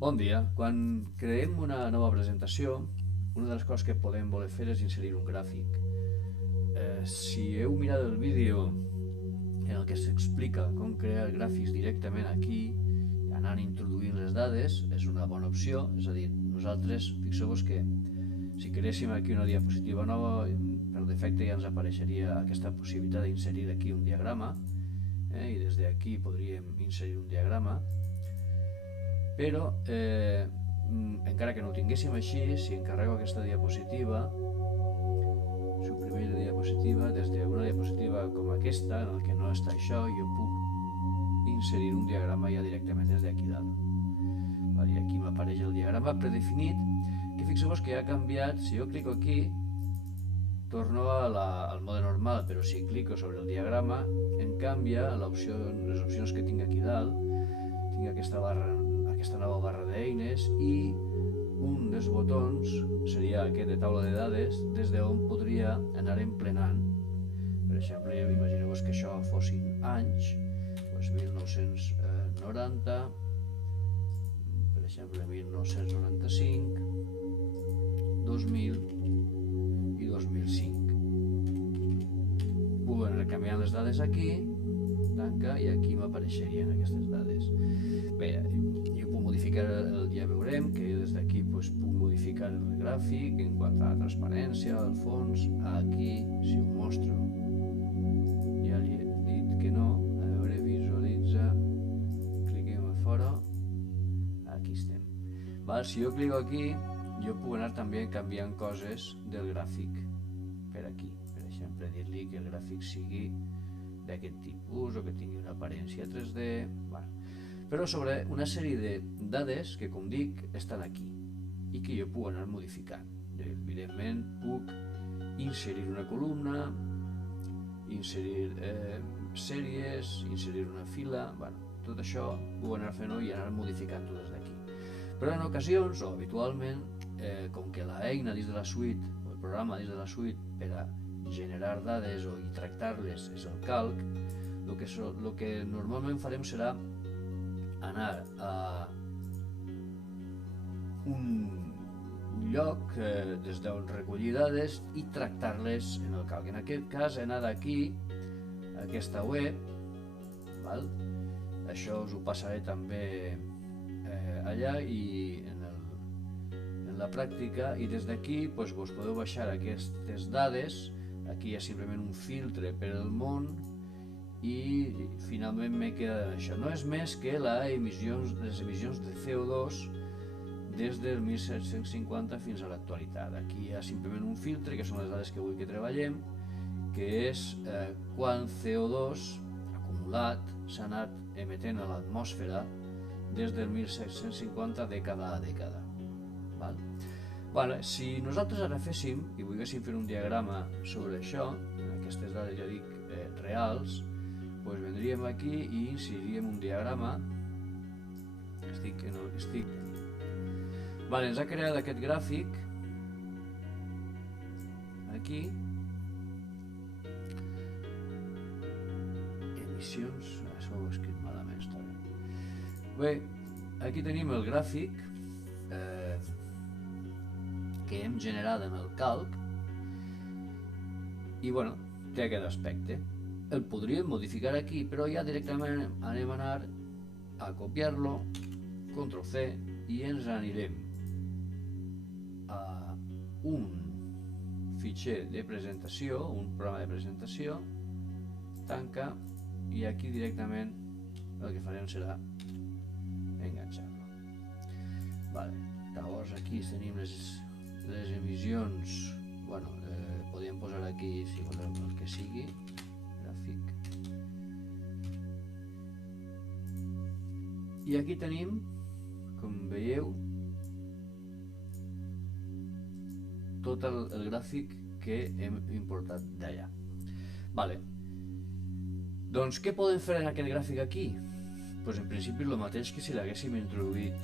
Bon dia. Quan creem una nova presentació, una de les coses que podem voler fer és inserir un gràfic. Si heu mirat el vídeo en el que s'explica com crear gràfics directament aquí, anant introduint les dades, és una bona opció. És a dir, nosaltres, fixeu-vos que si creéssim aquí una diapositiva nova, per defecte ja ens apareixeria aquesta possibilitat d'inserir aquí un diagrama, i des d'aquí podríem inserir un diagrama, però encara que no ho tinguéssim així, si encarrego aquesta diapositiva, suprimir la diapositiva, des d'una diapositiva com aquesta, en la que no està això, jo puc inserir un diagrama ja directament des d'aquí dalt. I aquí m'apareix el diagrama predefinit, que fixeu-vos que ja ha canviat. Si jo clico aquí, torno al mode normal, però si clico sobre el diagrama, em canvia les opcions que tinc aquí dalt. Tinc aquesta nova barra d'eines, i un dels botons seria aquest de taula de dades, des d'on podria anar emplenant. Per exemple, imagineu-vos que això fossin anys, 1990, per exemple 1995, 2000 i 2005. Puc anar canviant les dades aquí, tanca, i aquí m'apareixerien aquestes dades. Bé, jo puc modificar ja veurem que des d'aquí puc modificar el gràfic en quant a la transparència, el fons. Aquí, si ho mostro, ja li he dit que no. A veure, visualitza, cliquem a fora, aquí estem. Si jo clico aquí, jo puc anar també canviant coses del gràfic per aquí. Per exemple, dir-li que el gràfic sigui d'aquest tipus o que tingui una aparència 3D. Però sobre una sèrie de dades que, com dic, estan aquí i que jo puc anar modificant. Evidentment puc inserir una columna, inserir sèries, inserir una fila. Tot això puc anar fent-ho i anar modificant-ho des d'aquí. Però en ocasions, o habitualment, com que l'eina dins de la suite, o el programa dins de la suite per a generar dades i tractar-les és el calc, el que normalment farem serà anar a un lloc des d'on recollir dades i tractar-les en el calc. En aquest cas he anat aquí, a aquesta web, això us ho passaré també allà i en la pràctica, i des d'aquí vos podeu baixar aquestes dades. Aquí hi ha simplement un filtre per al món i finalment m'he quedat això. No és més que les emissions de CO2 des del 1750 fins a l'actualitat. Aquí hi ha simplement un filtre, que són les dades que vull que treballem, que és quant CO2 acumulat s'ha anat emetent a l'atmosfera des del 1750 dècada a dècada. Si nosaltres ara féssim i volguéssim fer un diagrama sobre això, aquestes dades ja dic reals, vendríem aquí i inseriríem un diagrama. Ens ha creat aquest gràfic aquí, emissions, això ho he escrit malament, està bé. Bé, aquí tenim el gràfic que hem generat en el calc i té aquest aspecte. El podríem modificar aquí, però ja directament anem a anar a copiar-lo, Ctrl+C, i ens anirem a un fitxer de presentació, un programa de presentació, tanca, i aquí directament el que farem serà enganxar-lo. Llavors aquí tenim les emissions, podríem posar aquí, si voleu, el que sigui, gràfic. I aquí tenim, com veieu, tot el gràfic que hem importat d'allà. Doncs què podem fer en aquest gràfic aquí? En principi el mateix que si l'haguéssim introduït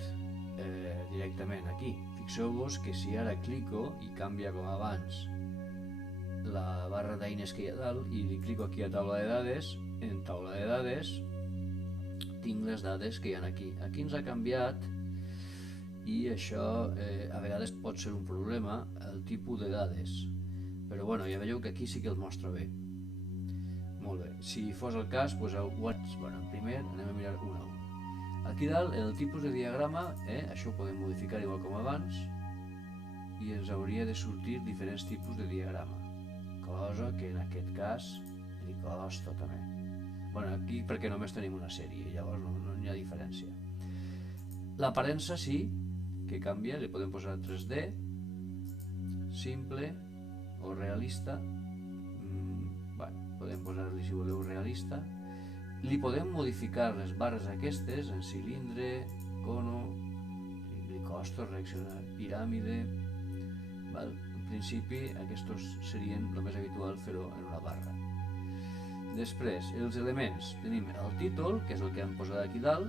directament aquí. Fixeu-vos que si ara clico i canvia com abans la barra d'eines que hi ha dalt i li clico aquí a taula de dades, en taula de dades tinc les dades que hi ha aquí. Aquí ens ha canviat i això a vegades pot ser un problema, el tipus de dades, però bueno, ja veieu que aquí sí que el mostra bé. Molt bé, si fos el cas, primer anem a mirar un a un. Aquí dalt, en el tipus de diagrama, això ho podem modificar igual com abans, i ens hauria de sortir diferents tipus de diagrama, cosa que en aquest cas li costa també. Bueno, aquí perquè només tenim una sèrie, llavors no hi ha diferència. L'aparença sí que canvia, li podem posar 3D, simple o realista. Podem posar-li, si voleu, realista. Li podem modificar les barres aquestes en cilindre, cono, li costa reaccionar, piràmide. En principi aquests serien el més habitual fer-ho en una barra. Després, els elements, tenim el títol, que és el que hem posat aquí dalt,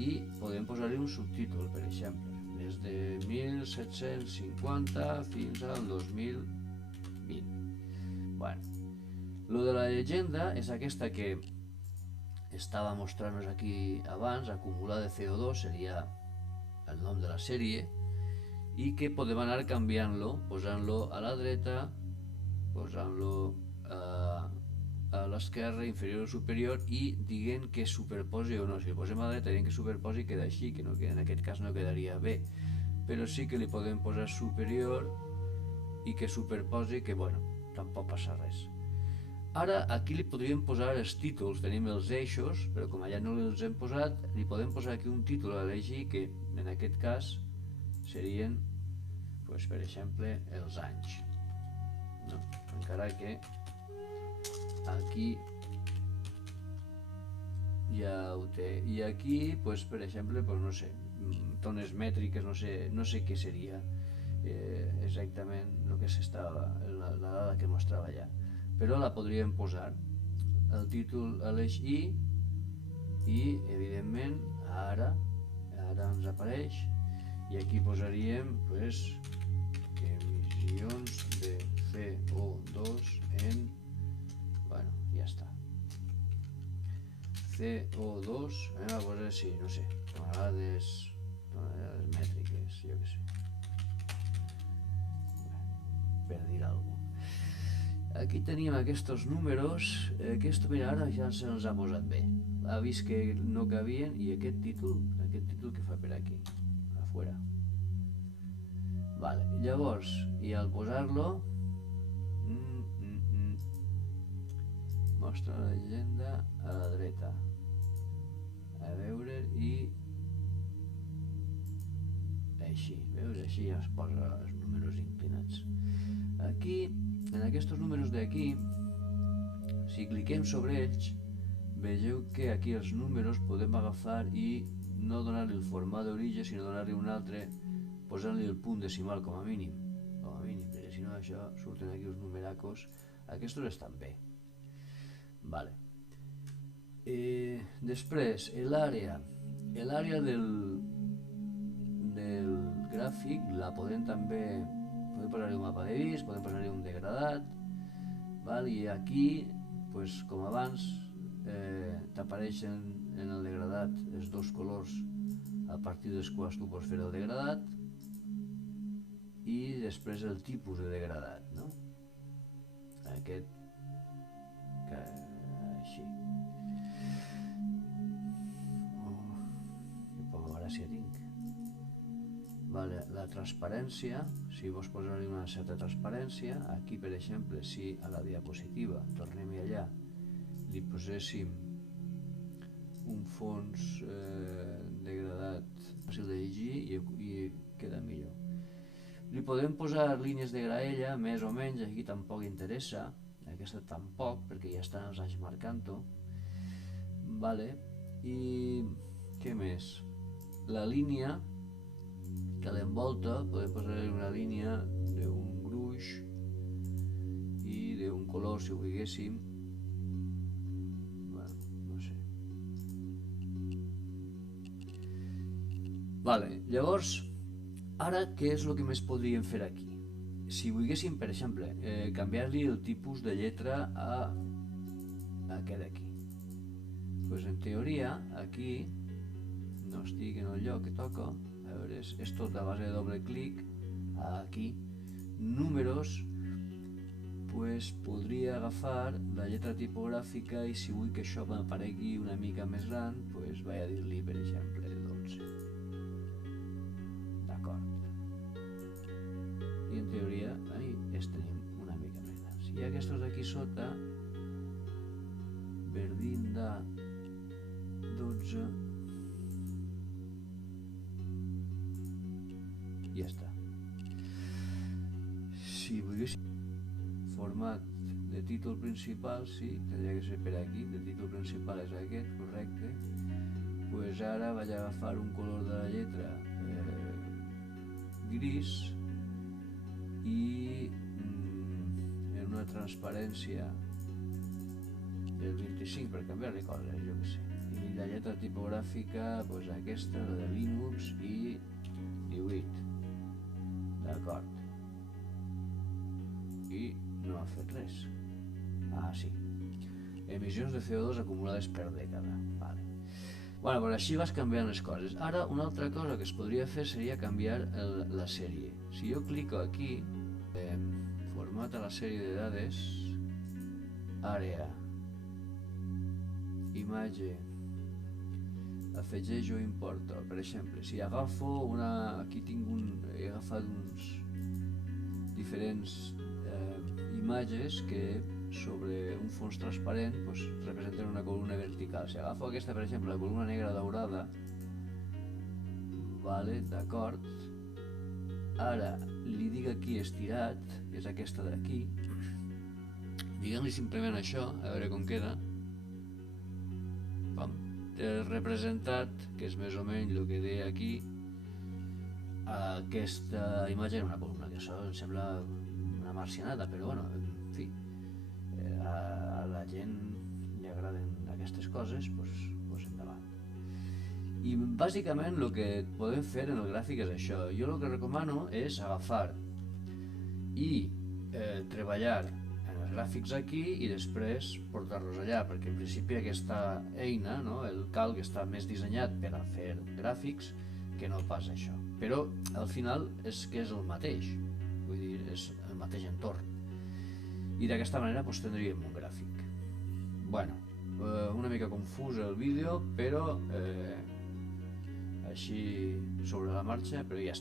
i podem posar-hi un subtítol, per exemple, des de 1750 fins al 2020. Lo de la llegenda és aquesta que estava mostrant-nos aquí abans, acumular de CO2 seria el nom de la sèrie, i que podem anar canviant-lo, posant-lo a la dreta, posant-lo a l'esquerra, inferior o superior, i dient que superposi o no. Si el posem a la dreta dient que superposi queda així, que en aquest cas no quedaria bé, però sí que li podem posar superior i que superposi, que bueno, tampoc passa res. Ara aquí li podríem posar els títols, tenim els eixos, però com allà no els hem posat, li podem posar aquí un títol a l'eix que en aquest cas serien, per exemple, els anys. Encara que aquí ja ho té. I aquí, per exemple, no sé, tones mètriques, no sé què seria exactament el que s'estava, la dada que mostrava allà, però la podríem posar el títol a l'eix I, evidentment ara ens apareix, i aquí posaríem emissions de CO2 en, ja està, CO2, anem a posar, sí, no sé, tonelades mètriques, jo què sé, per dir alguna cosa. Aquí teníem aquests números, mira, ara ja se'ns ha posat bé, ha vist que no cabien, i aquest títol que fa per aquí, a fora. Llavors, i al posar-lo, mostra la llegenda a la dreta, a veure, i així, veus? Així ja es posa els números inclinats. Aquí, en aquests números d'aquí, si cliquem sobre ells, vegeu que aquí els números podem agafar i no donar-li el format d'origen, sinó donar-li un altre, posant-li el punt decimal com a mínim, perquè si no això surten aquí els numeracos. Aquests estan bé. Després, l'àrea del gràfic la podem també posar-hi un mapa de vist, podem posar-hi un degradat, i aquí, com abans, t'apareixen en el degradat els dos colors a partir dels quals tu pots fer el degradat, i després el tipus de degradat, aquest que així. Que poca gràcia tinc. La transparència, si vols posar-hi una certa transparència, aquí per exemple, si a la diapositiva, tornem-hi allà, li poséssim un fons degradat fàcil de llegir i queda millor. Li podem posar línies de graella, més o menys, aquí tampoc interessa, aquesta tampoc, perquè ja estan els anys marcant-ho. I què més? La línia que l'envolta, podem posar-hi una línia d'un gruix i d'un color, si ho volguéssim. No sé. Llavors, ara què és el que més podríem fer aquí? Si volguéssim, per exemple, canviar-li el tipus de lletra a aquest d'aquí, en teoria aquí no estic en el lloc que toca. A veure, és tot a base de doble clic. Aquí, números, pues podria agafar la lletra tipogràfica i si vull que això m'aparegui una mica més gran, pues vaig a dir-li, per exemple, 12. D'acord. I en teoria, ahí tenim una mica més grans. I aquests d'aquí sota, Verdinda 12, i ja està. Si volguéssim format de títol principal, sí, tindria que ser per aquí, de títol principal és aquest, correcte. Pues ara vaig a agafar un color de la lletra gris i en una transparència del 25 per canviar-li coses, jo què sé. I la lletra tipogràfica, pues aquesta, la de Linux, i 18. D'acord. I no ha fet res. Sí. Emissions de CO2 acumulades per dècada. Vale. Bueno, però així vas canviant les coses. Ara, una altra cosa que es podria fer seria canviar la sèrie. Si jo clico aquí, format a la sèrie de dades, àrea, imatge, afegeix o importa. Per exemple, si agafo aquí he agafat uns diferents imatges que sobre un fons transparent representen una columna vertical. Si agafo aquesta, per exemple, la columna negra daurada, vale, d'acord, ara li dic aquí estirat, que és aquesta d'aquí, diguem-li simplement això, a veure com queda. Representat, que és més o menys el que deia aquí, aquesta imatge en una columna, que això em sembla una marcianada, però bueno, en fi, a la gent li agraden aquestes coses, doncs endavant. I bàsicament el que podem fer en el gràfic és això. Jo el que recomano és agafar i treballar gràfics aquí i després portar-los allà, perquè en principi aquesta eina, el calc, està més dissenyat per a fer gràfics que no pas això. Però al final és que és el mateix, vull dir, és el mateix entorn. I d'aquesta manera tindríem un gràfic. Bueno, una mica confús el vídeo, però així sobre la marxa, però ja està.